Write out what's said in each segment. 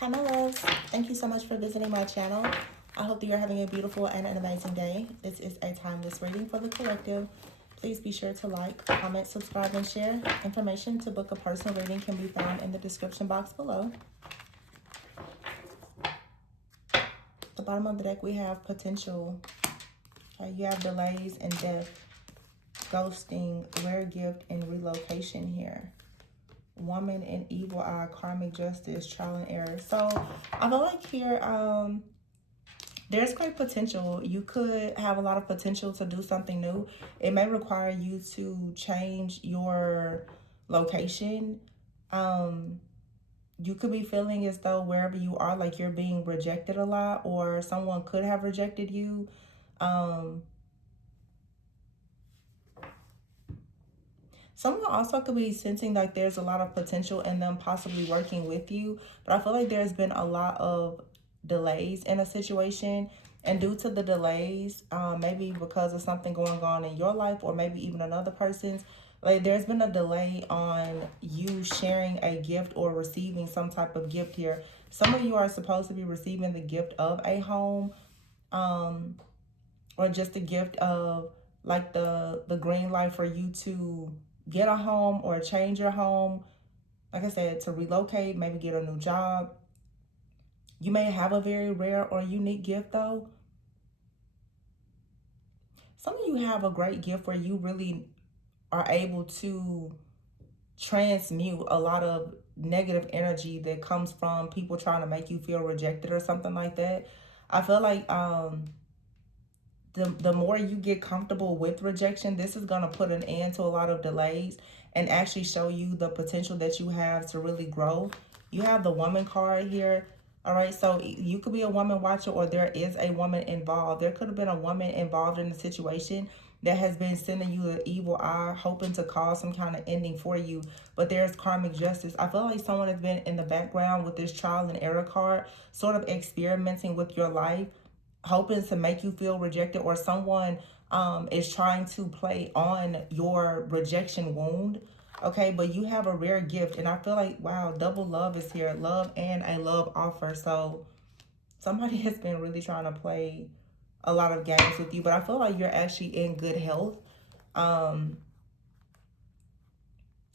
Hi, my loves. Thank you so much for visiting my channel. I hope that you're having a beautiful and an amazing day. This is a timeless reading for the collective. Please be sure to like, comment, subscribe, and share. Information to book a personal reading can be found in the description box below. At the bottom of the deck, we have potential. You have delays and death, ghosting, rare gift, and relocation here. Woman and evil eye, karmic justice, trial and error. So I feel like here there's great potential. You could have a lot of potential to do something new. It may require you to change your location. You could be feeling as though wherever you are, like you're being rejected a lot, or someone could have rejected you. Someone also could be sensing like there's a lot of potential in them possibly working with you. But I feel like there's been a lot of delays in a situation. And due to the delays, maybe because of something going on in your life or maybe even another person's, like there's been a delay on you sharing a gift or receiving some type of gift here. Some of you are supposed to be receiving the gift of a home, or just a gift of like the green light for you to get a home or change your home. Like I said, to relocate, maybe get a new job. You may have a very rare or unique gift though. Some of you have a great gift where you really are able to transmute a lot of negative energy that comes from people trying to make you feel rejected or something like that. I feel like the more you get comfortable with rejection, this is going to put an end to a lot of delays and actually show you the potential that you have to really grow. You have the woman card here. All right, so you could be a woman watcher, or there is a woman involved. There could have been a woman involved in the situation that has been sending you an evil eye, hoping to cause some kind of ending for you. But there's karmic justice. I feel like someone has been in the background with this trial and error card, sort of experimenting with your life, hoping to make you feel rejected, or someone is trying to play on your rejection wound. Okay, but you have a rare gift, and I feel like, wow, double love is here. Love and a love offer. So somebody has been really trying to play a lot of games with you, but I feel like you're actually in good health.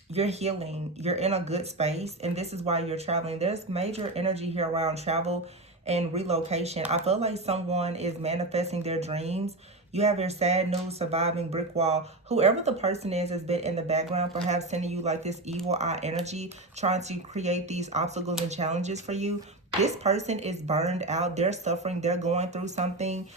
You're healing. You're in a good space, and this is why you're traveling. There's major energy here around travel and relocation. I feel like someone is manifesting their dreams. You have your sad news, surviving, brick wall. Whoever the person is has been in the background, perhaps sending you like this evil eye energy, trying to create these obstacles and challenges for you. This person is burned out. They're suffering. They're going through something.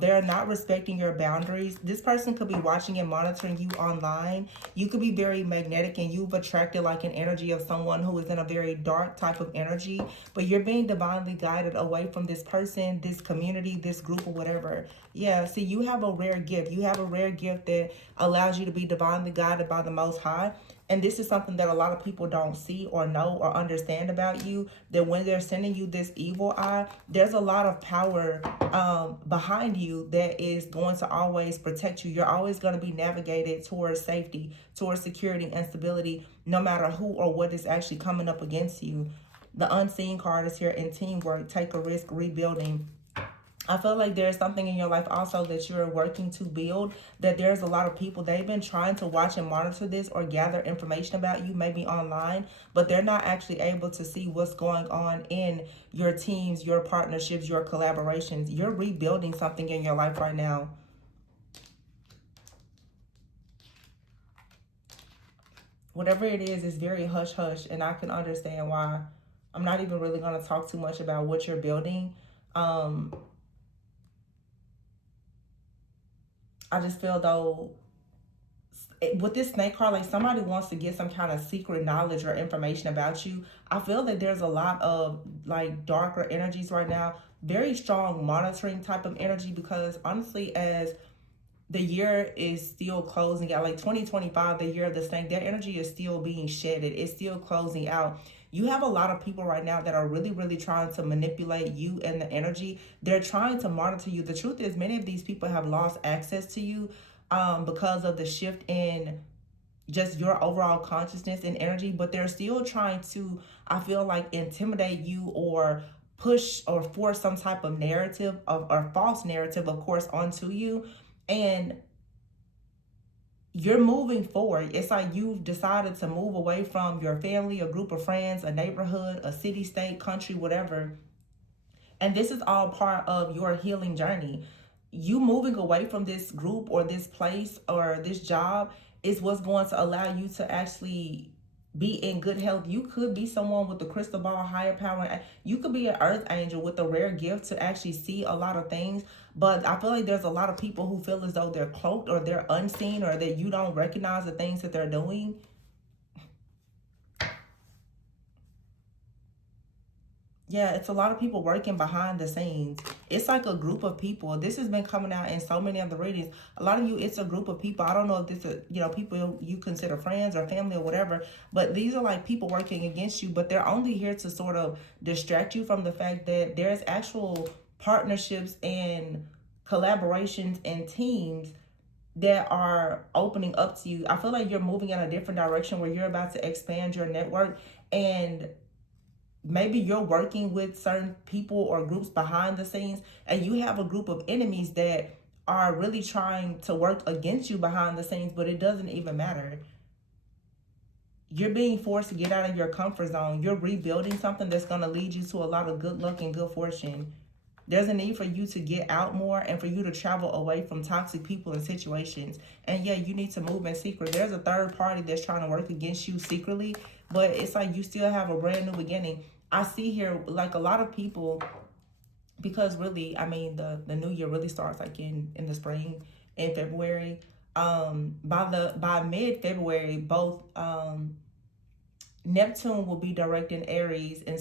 They're not respecting your boundaries. This person could be watching and monitoring you online. You could be very magnetic, and you've attracted like an energy of someone who is in a very dark type of energy. But you're being divinely guided away from this person, this community, this group, or whatever. Yeah, see, you have a rare gift. You have a rare gift that allows you to be divinely guided by the Most High. And this is something that a lot of people don't see or know or understand about you, that when they're sending you this evil eye, there's a lot of power behind you that is going to always protect you. You're always going to be navigated towards safety, towards security and stability, no matter who or what is actually coming up against you. The unseen card is here in teamwork, take a risk, rebuilding. I feel like there's something in your life also that you're working to build, that there's a lot of people, they've been trying to watch and monitor this or gather information about you, maybe online, but they're not actually able to see what's going on in your teams, your partnerships, your collaborations. You're rebuilding something in your life right now. Whatever it is very hush-hush, and I can understand why. I'm not even really going to talk too much about what you're building. I just feel though, with this snake card, like somebody wants to get some kind of secret knowledge or information about you. I feel that there's a lot of like darker energies right now, very strong monitoring type of energy, because honestly, as the year is still closing out, like 2025, the year of the snake, their energy is still being shedded. It's still closing out. You have a lot of people right now that are really, really trying to manipulate you and the energy. They're trying to monitor you. The truth is, many of these people have lost access to you because of the shift in just your overall consciousness and energy, but they're still trying to, I feel like, intimidate you or push or force some type of narrative or false narrative, of course, onto you. And you're moving forward. It's like you've decided to move away from your family, a group of friends, a neighborhood, a city, state, country, whatever. And this is all part of your healing journey. You moving away from this group or this place or this job is what's going to allow you to actually be in good health. You could be someone with the crystal ball, higher power. You could be an earth angel with a rare gift to actually see a lot of things. But I feel like there's a lot of people who feel as though they're cloaked or they're unseen or that you don't recognize the things that they're doing. Yeah, it's a lot of people working behind the scenes. It's like a group of people. This has been coming out in so many of the readings. A lot of you, it's a group of people. I don't know if this is, people you consider friends or family or whatever, but these are like people working against you, but they're only here to sort of distract you from the fact that there's actual partnerships and collaborations and teams that are opening up to you. I feel like you're moving in a different direction where you're about to expand your network, and maybe you're working with certain people or groups behind the scenes, and you have a group of enemies that are really trying to work against you behind the scenes, but it doesn't even matter. You're being forced to get out of your comfort zone. You're rebuilding something that's going to lead you to a lot of good luck and good fortune. There's a need for you to get out more and for you to travel away from toxic people and situations. And yeah, you need to move in secret. There's a third party that's trying to work against you secretly, but it's like you still have a brand new beginning. I see here like a lot of people, because really, I mean, the new year really starts like in the spring, in February. By mid-February, both Neptune will be direct in Aries, and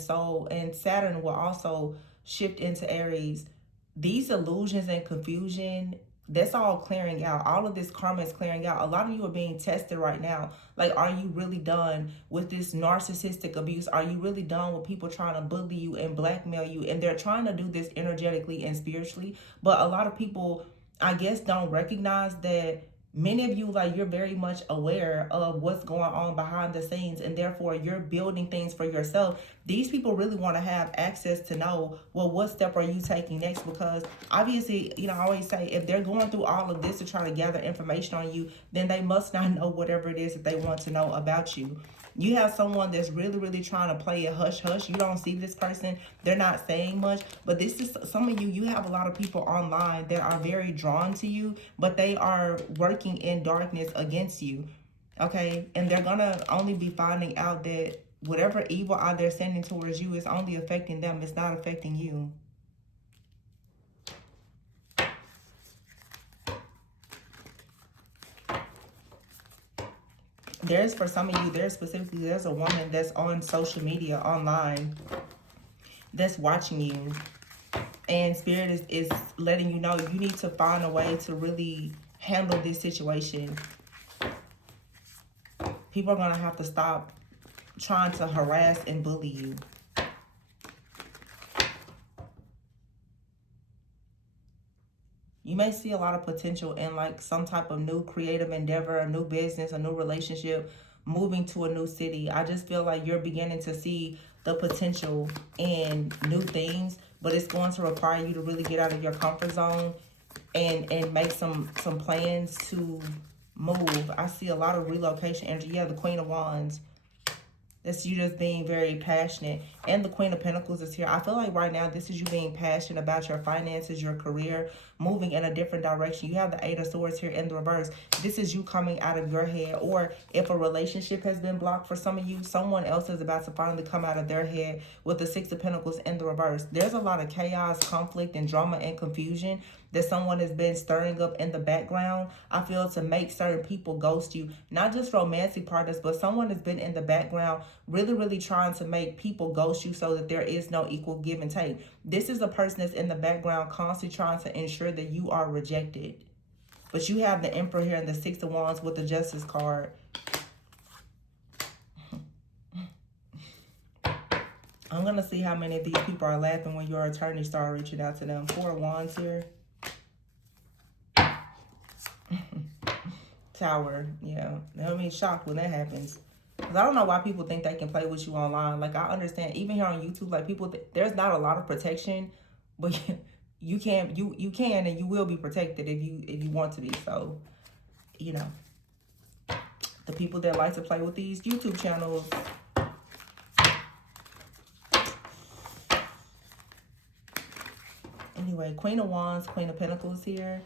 Saturn will also shift into Aries. These illusions and confusion, that's all clearing out. All of this karma is clearing out. A lot of you are being tested right now. Like, are you really done with this narcissistic abuse? Are you really done with people trying to bully you and blackmail you? And they're trying to do this energetically and spiritually. But a lot of people, I guess, don't recognize that many of you, like, you're very much aware of what's going on behind the scenes, and therefore you're building things for yourself. These people really want to have access to know, well, what step are you taking next? Because obviously, I always say, if they're going through all of this to try to gather information on you, then they must not know whatever it is that they want to know about you. You have someone that's really, really trying to play a hush-hush. You don't see this person. They're not saying much. But this is, some of you have a lot of people online that are very drawn to you, but they are working in darkness against you. Okay? And they're going to only be finding out that whatever evil out there sending towards you is only affecting them. It's not affecting you. There's, for some of you, there's a woman that's on social media, online, that's watching you. And Spirit is letting you know you need to find a way to really handle this situation. People are going to have to stop trying to harass and bully you. You may see a lot of potential in like some type of new creative endeavor, a new business, a new relationship, moving to a new city. I just feel like you're beginning to see the potential in new things, but it's going to require you to really get out of your comfort zone and make some plans to move. I see a lot of relocation energy. Yeah, the Queen of Wands. That's you just being very passionate. And the Queen of Pentacles is here. I feel like right now this is you being passionate about your finances, your career, moving in a different direction. You have the Eight of Swords here in the reverse. This is you coming out of your head. Or if a relationship has been blocked for some of you, someone else is about to finally come out of their head with the Six of Pentacles in the reverse. There's a lot of chaos, conflict, and drama and confusion that someone has been stirring up in the background. I feel to make certain people ghost you. Not just romantic partners, but someone has been in the background really, really trying to make people ghost you so that there is no equal give and take. This is a person that's in the background constantly trying to ensure that you are rejected. But you have the Emperor here and the Six of Wands with the Justice card. I'm going to see how many of these people are laughing when your attorney started reaching out to them. Four of Wands here. Tower. Yeah. I mean, shocked when that happens. Because I don't know why people think they can play with you online. Like, I understand, even here on YouTube, like, people, there's not a lot of protection, but you can, you can and you will be protected if you want to be. So, you know, the people that like to play with these YouTube channels. Anyway, Queen of Wands, Queen of Pentacles here.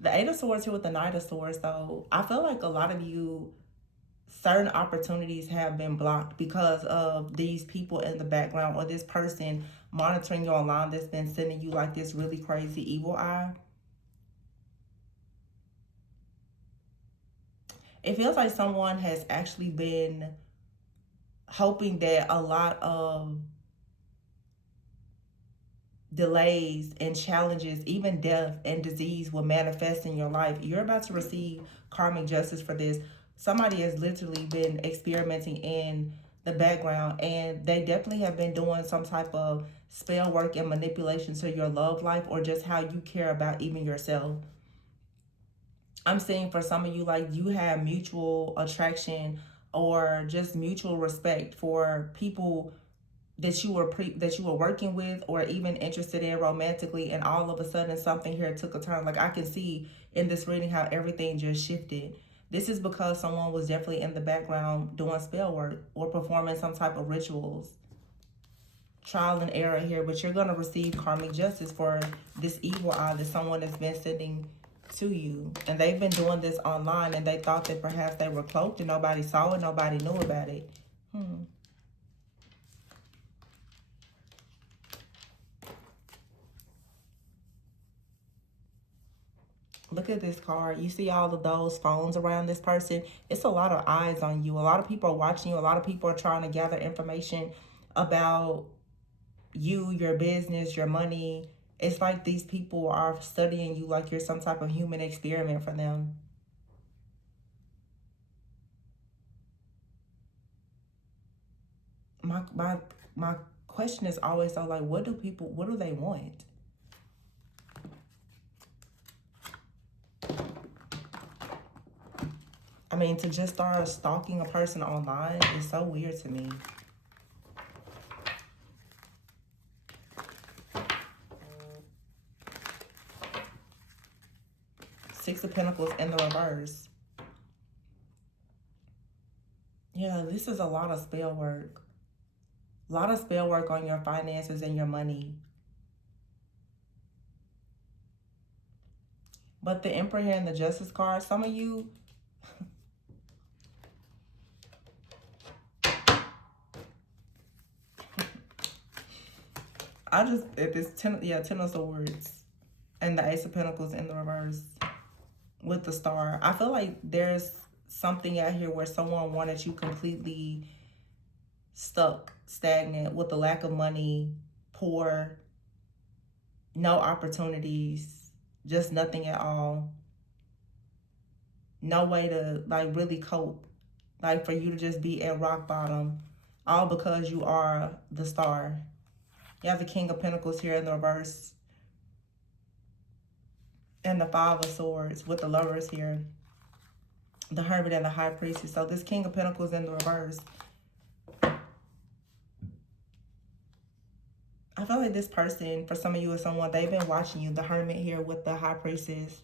The Eight of Swords here with the Knight of Swords, though. I feel like a lot of you, certain opportunities have been blocked because of these people in the background or this person monitoring you online that's been sending you like this really crazy evil eye. It feels like someone has actually been hoping that a lot of delays and challenges, even death and disease, will manifest in your life. You're about to receive karmic justice for this. Somebody has literally been experimenting in the background, and they definitely have been doing some type of spell work and manipulation to your love life, or just how you care about even yourself. I'm seeing for some of you, like, you have mutual attraction or just mutual respect for people that you were working with or even interested in romantically, and all of a sudden something here took a turn. Like, I can see in this reading how everything just shifted. This is because someone was definitely in the background doing spell work or performing some type of rituals. Trial and error here, but you're going to receive karmic justice for this evil eye that someone has been sending to you. And they've been doing this online, and they thought that perhaps they were cloaked and nobody saw it, nobody knew about it. Look at this card. You see all of those phones around this person. It's a lot of eyes on you. A lot of people are watching you. A lot of people are trying to gather information about you, your business, your money. It's like these people are studying you like you're some type of human experiment for them. My question is always, though, like, what do they want? I mean, to just start stalking a person online is so weird to me. Six of Pentacles in the reverse. Yeah, this is a lot of spell work. A lot of spell work on your finances and your money. But the Emperor here and the Justice card, some of you... at this 10 of Swords and the Ace of Pentacles in the reverse with the Star. I feel like there's something out here where someone wanted you completely stuck, stagnant, with the lack of money, poor, no opportunities, just nothing at all. No way to, like, really cope. Like, for you to just be at rock bottom, all because you are the Star. You have the King of Pentacles here in the reverse. And the Five of Swords with the Lovers here. The Hermit and the High Priestess. So this King of Pentacles in the reverse. I feel like this person, for some of you, is someone, they've been watching you. The Hermit here with the High Priestess.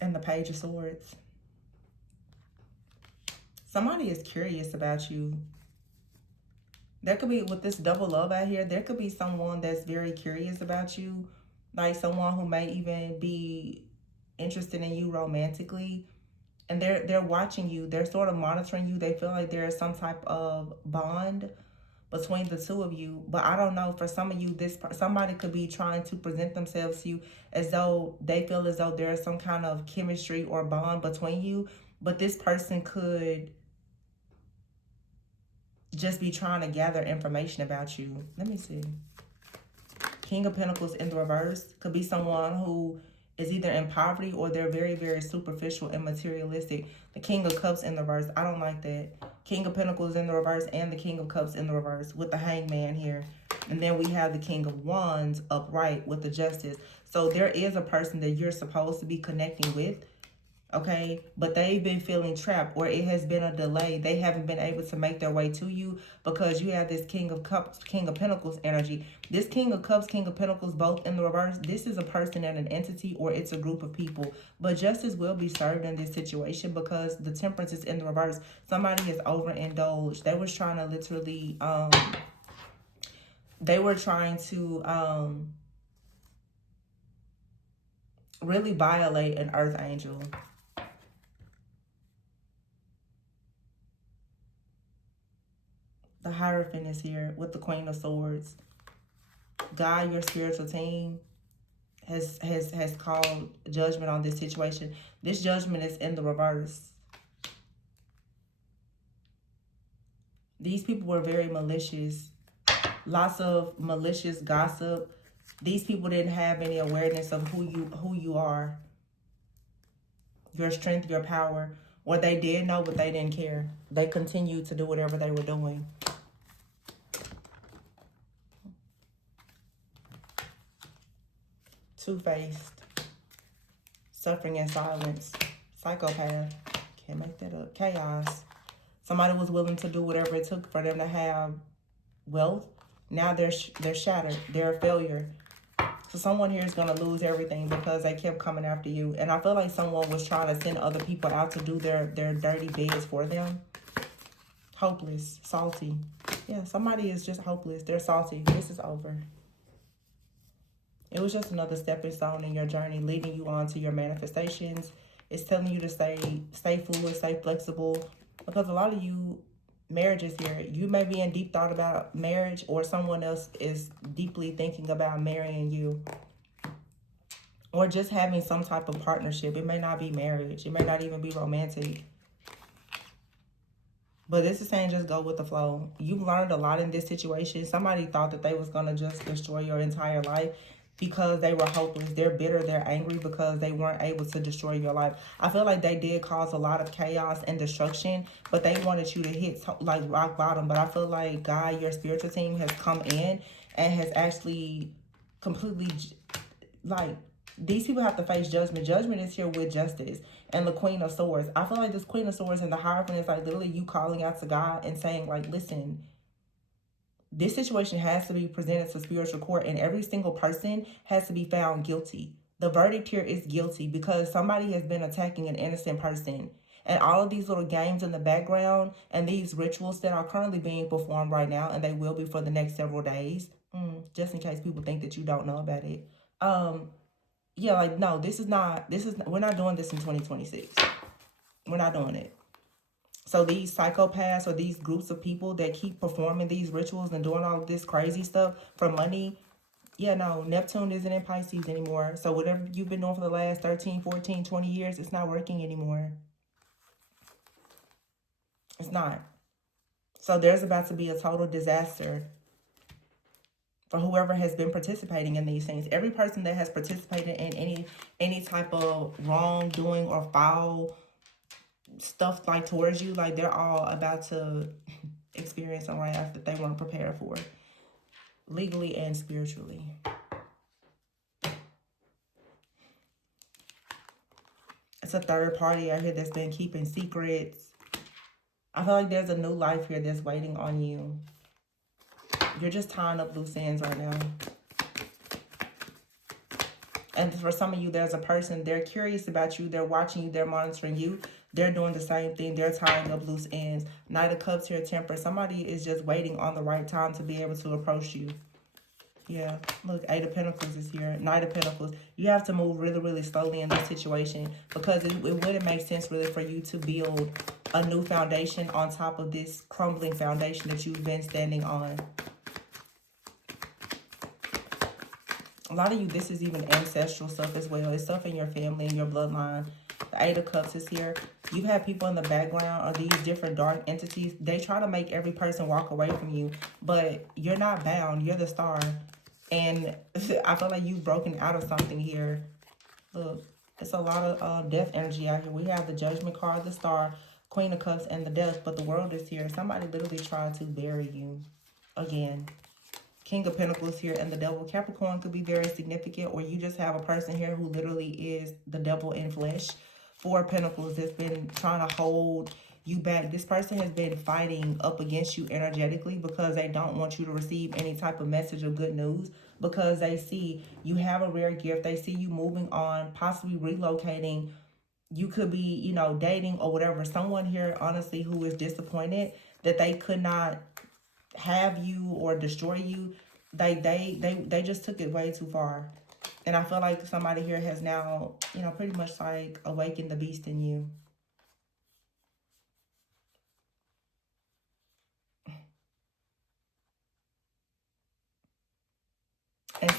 And the Page of Swords. Somebody is curious about you. There could be, with this double love out here, there could be someone that's very curious about you. Like someone who may even be interested in you romantically. And they're watching you. They're sort of monitoring you. They feel like there is some type of bond between the two of you. But I don't know, for some of you, somebody could be trying to present themselves to you as though they feel as though there is some kind of chemistry or bond between you. But this person could just be trying to gather information about you. Let me see. King of Pentacles in the reverse could be someone who is either in poverty or they're very, very superficial and materialistic. The King of Cups in the reverse. I don't like that. King of Pentacles in the reverse and the King of Cups in the reverse with the Hangman here. And then we have the King of Wands upright with the Justice. So there is a person that you're supposed to be connecting with, okay, but they've been feeling trapped, or it has been a delay. They haven't been able to make their way to you because you have this King of Cups, King of Pentacles energy. This King of Cups, King of Pentacles, both in the reverse. This is a person and an entity, or it's a group of people, but justice will be served in this situation because the Temperance is in the reverse. Somebody has overindulged. They was trying to literally really violate an earth angel. The Hierophant is here with the Queen of Swords. God, your spiritual team, has called judgment on this situation. This judgment is in the reverse. These people were very malicious. Lots of malicious gossip. These people didn't have any awareness of who you are. Your strength, your power. Or they did know, but they didn't care. They continued to do whatever they were doing. Two-faced. Suffering in silence. Psychopath. Can't make that up. Chaos. Somebody was willing to do whatever it took for them to have wealth. Now they're shattered. They're a failure. So someone here is going to lose everything because they kept coming after you. And I feel like someone was trying to send other people out to do their dirty bids for them. Hopeless. Salty. Yeah, somebody is just hopeless. They're salty. This is over. It was just another stepping stone in your journey, leading you on to your manifestations. It's telling you to stay fluid, stay flexible. Because a lot of you, marriages here, you may be in deep thought about marriage, or someone else is deeply thinking about marrying you. Or just having some type of partnership. It may not be marriage. It may not even be romantic. But this is saying just go with the flow. You've learned a lot in this situation. Somebody thought that they was going to just destroy your entire life because they were hopeless. They're bitter. They're angry because they weren't able to destroy your life. I feel like they did cause a lot of chaos and destruction, but they wanted you to hit like rock bottom. But I feel like God, your spiritual team, has come in and has actually completely, like, these people have to face judgment. Judgment is here with justice and the Queen of Swords. I feel like this Queen of Swords and the Hierophant is like literally you calling out to God and saying, like, listen, this situation has to be presented to spiritual court, and every single person has to be found guilty. The verdict here is guilty because somebody has been attacking an innocent person. And all of these little games in the background and these rituals that are currently being performed right now, and they will be for the next several days, just in case people think that you don't know about it. Yeah, like, no, we're not doing this in 2026. We're not doing it. So these psychopaths or these groups of people that keep performing these rituals and doing all of this crazy stuff for money, yeah, no, Neptune isn't in Pisces anymore. So whatever you've been doing for the last 13, 14, 20 years, it's not working anymore. It's not. So there's about to be a total disaster for whoever has been participating in these things. Every person that has participated in any type of wrongdoing or foul stuff like towards you, like they're all about to experience a wrath that they weren't prepared for, legally and spiritually. It's a third party out here that's been keeping secrets. I feel like there's a new life here that's waiting on you. You're just tying up loose ends right now. And for some of you, there's a person, they're curious about you, they're watching you, they're monitoring you. They're doing the same thing. They're tying up loose ends. Knight of Cups here, Temperance. Somebody is just waiting on the right time to be able to approach you. Yeah, look, Eight of Pentacles is here. Knight of Pentacles. You have to move really, really slowly in this situation because it wouldn't make sense really for you to build a new foundation on top of this crumbling foundation that you've been standing on. A lot of you, this is even ancestral stuff as well. It's stuff in your family and your bloodline. The Eight of Cups is here. You've had people in the background or these different dark entities. They try to make every person walk away from you, but you're not bound. You're the star. And I feel like you've broken out of something here. Look, it's a lot of death energy out here. We have the Judgment card, the Star, Queen of Cups, and the Death, but the World is here. Somebody literally tried to bury you again. King of Pentacles here and the Devil. Capricorn could be very significant, or you just have a person here who literally is the devil in flesh. Four of Pentacles that's been trying to hold you back. This person has been fighting up against you energetically because they don't want you to receive any type of message of good news, because they see you have a rare gift. They see you moving on, possibly relocating. You could be, you know, dating or whatever. Someone here, honestly, who is disappointed that they could not have you or destroy you. They just took it way too far. And I feel like somebody here has now, you know, pretty much like awakened the beast in you.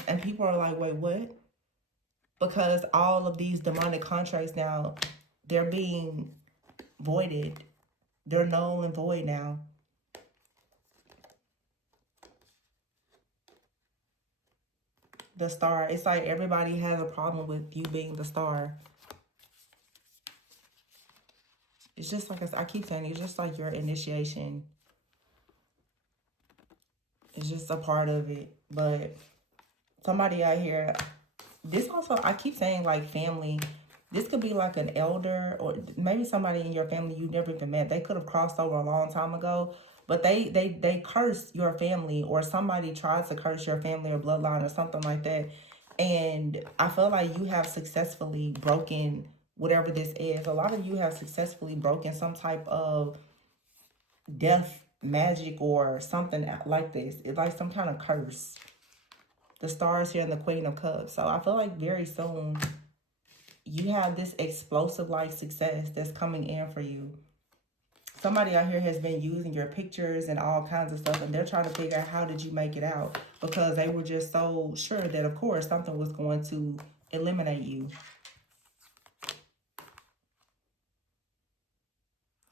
And people are like, wait, what? Because all of these demonic contracts now, they're being voided. They're null and void now. The Star. It's like everybody has a problem with you being the Star. It's just like I keep saying, it's just like your initiation. It's just a part of it. But somebody out here, this also, I keep saying like family. This could be like an elder, or maybe somebody in your family you never even met. They could have crossed over a long time ago, but they curse your family, or somebody tries to curse your family or bloodline or something like that. And I feel like you have successfully broken whatever this is. A lot of you have successfully broken some type of death magic or something like this. It's like some kind of curse. The Stars here and the Queen of Cups. So I feel like very soon you have this explosive like success that's coming in for you. Somebody out here has been using your pictures and all kinds of stuff, and they're trying to figure out how did you make it out, because they were just so sure that of course something was going to eliminate you.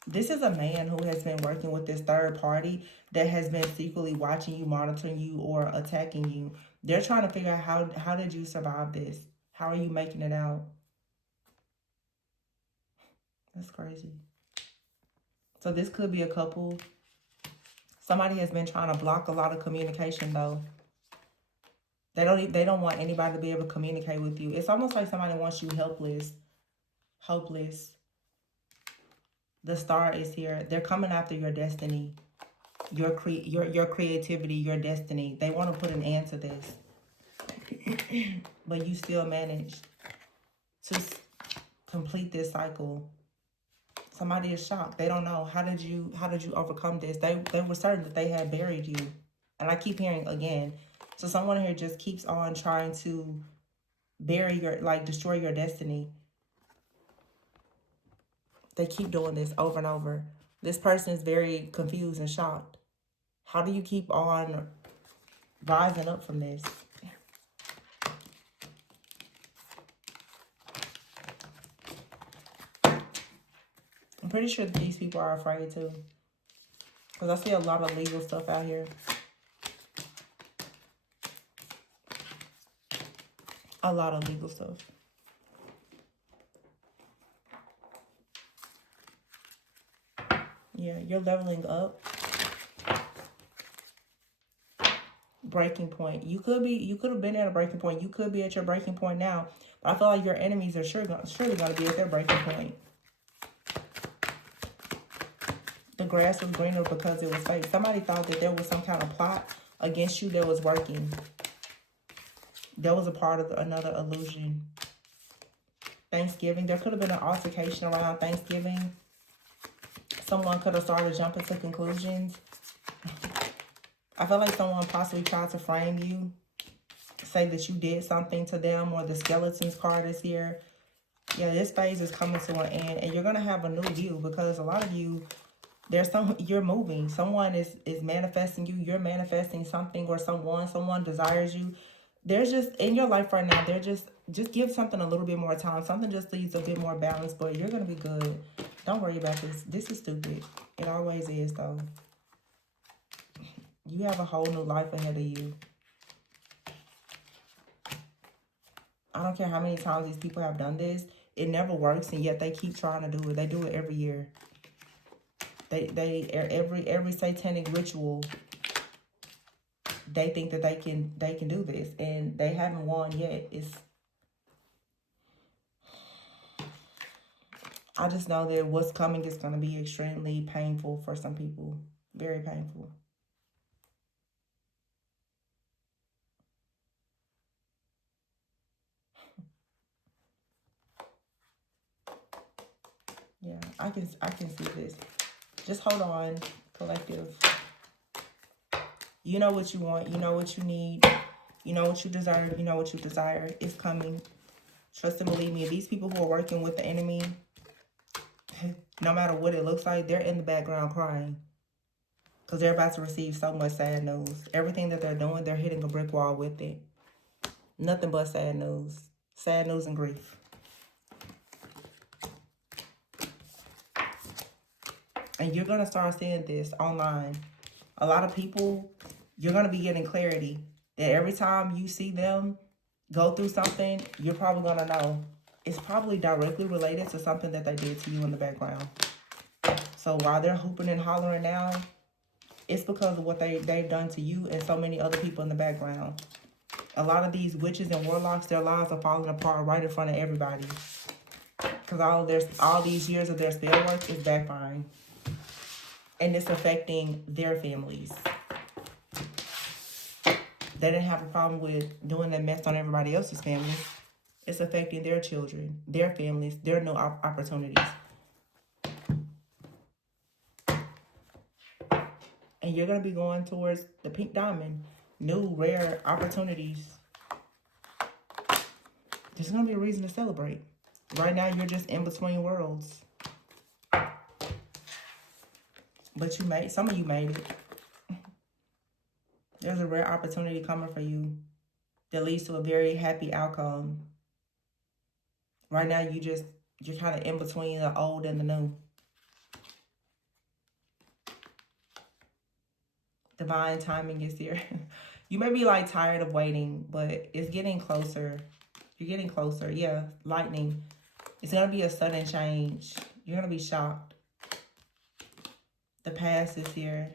This is a man who has been working with this third party that has been secretly watching you, monitoring you, or attacking you. They're trying to figure out how did you survive this? How are you making it out? That's crazy. So this could be a couple. Somebody has been trying to block a lot of communication though. They don't want anybody to be able to communicate with you. It's almost like somebody wants you helpless, hopeless. The Star is here. They're coming after your destiny, your creativity, your destiny. They want to put an end to this. But you still managed to complete this cycle. Somebody is shocked. They don't know. How did you overcome this? They were certain that they had buried you. And I keep hearing again. So someone here just keeps on trying to bury your, like, destroy your destiny. They keep doing this over and over. This person is very confused and shocked. How do you keep on rising up from this? I'm pretty sure that these people are afraid too. Because I see a lot of legal stuff out here. A lot of legal stuff. Yeah, you're leveling up. Breaking point. You could have been at a breaking point. You could be at your breaking point now. But I feel like your enemies are surely going to be at their breaking point. The grass was greener because it was fake. Somebody thought that there was some kind of plot against you that was working. That was a part of another illusion. Thanksgiving. There could have been an altercation around Thanksgiving. Someone could have started jumping to conclusions. I feel like someone possibly tried to frame you. Say that you did something to them, or the skeletons card is here. Yeah, this phase is coming to an end. And you're going to have a new view, because a lot of you, you're moving. Someone is manifesting you. You're manifesting something, or someone desires you. There's just, in your life right now, they're just give something a little bit more time. Something just needs a bit more balance, but you're going to be good. Don't worry about this. This is stupid. It always is, though. You have a whole new life ahead of you. I don't care how many times these people have done this. It never works, and yet they keep trying to do it. They do it every year. Every satanic ritual, they think that they can do this, and they haven't won yet. I just know that what's coming is going to be extremely painful for some people. Very painful. Yeah, I can see this. Just hold on, collective. You know what you want. You know what you need. You know what you deserve. You know what you desire. It's coming. Trust and believe me. These people who are working with the enemy, no matter what it looks like, they're in the background crying. Because they're about to receive so much sad news. Everything that they're doing, they're hitting a brick wall with it. Nothing but sad news. Sad news and grief. And you're going to start seeing this online. A lot of people, you're going to be getting clarity. That every time you see them go through something, you're probably going to know. It's probably directly related to something that they did to you in the background. So while they're hooping and hollering now, it's because of what they've done to you and so many other people in the background. A lot of these witches and warlocks, their lives are falling apart right in front of everybody. Because all these years of their spell work is backfiring. And it's affecting their families. They didn't have a problem with doing that mess on everybody else's family. It's affecting their children, their families, their new opportunities. And you're going to be going towards the pink diamond. New, rare opportunities. There's going to be a reason to celebrate. Right now, you're just in between worlds. But some of you made it. There's a rare opportunity coming for you that leads to a very happy outcome. Right now, you're kind of in between the old and the new. Divine timing is here. You may be like tired of waiting, but it's getting closer. You're getting closer. Yeah, lightning. It's going to be a sudden change. You're going to be shocked. The past is here.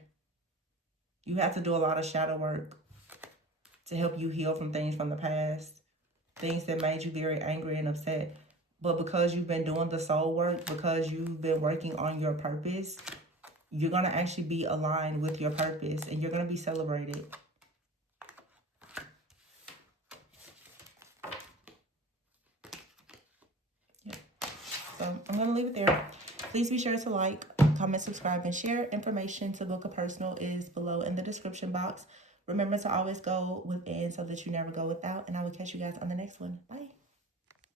You have to do a lot of shadow work to help you heal from things from the past. Things that made you very angry and upset. But because you've been doing the soul work, because you've been working on your purpose, you're going to actually be aligned with your purpose and you're going to be celebrated. Yeah. So I'm going to leave it there. Please be sure to like, comment, subscribe, and share. Information to book a personal is below in the description box. Remember to always go within so that you never go without. And I will catch you guys on the next one. Bye.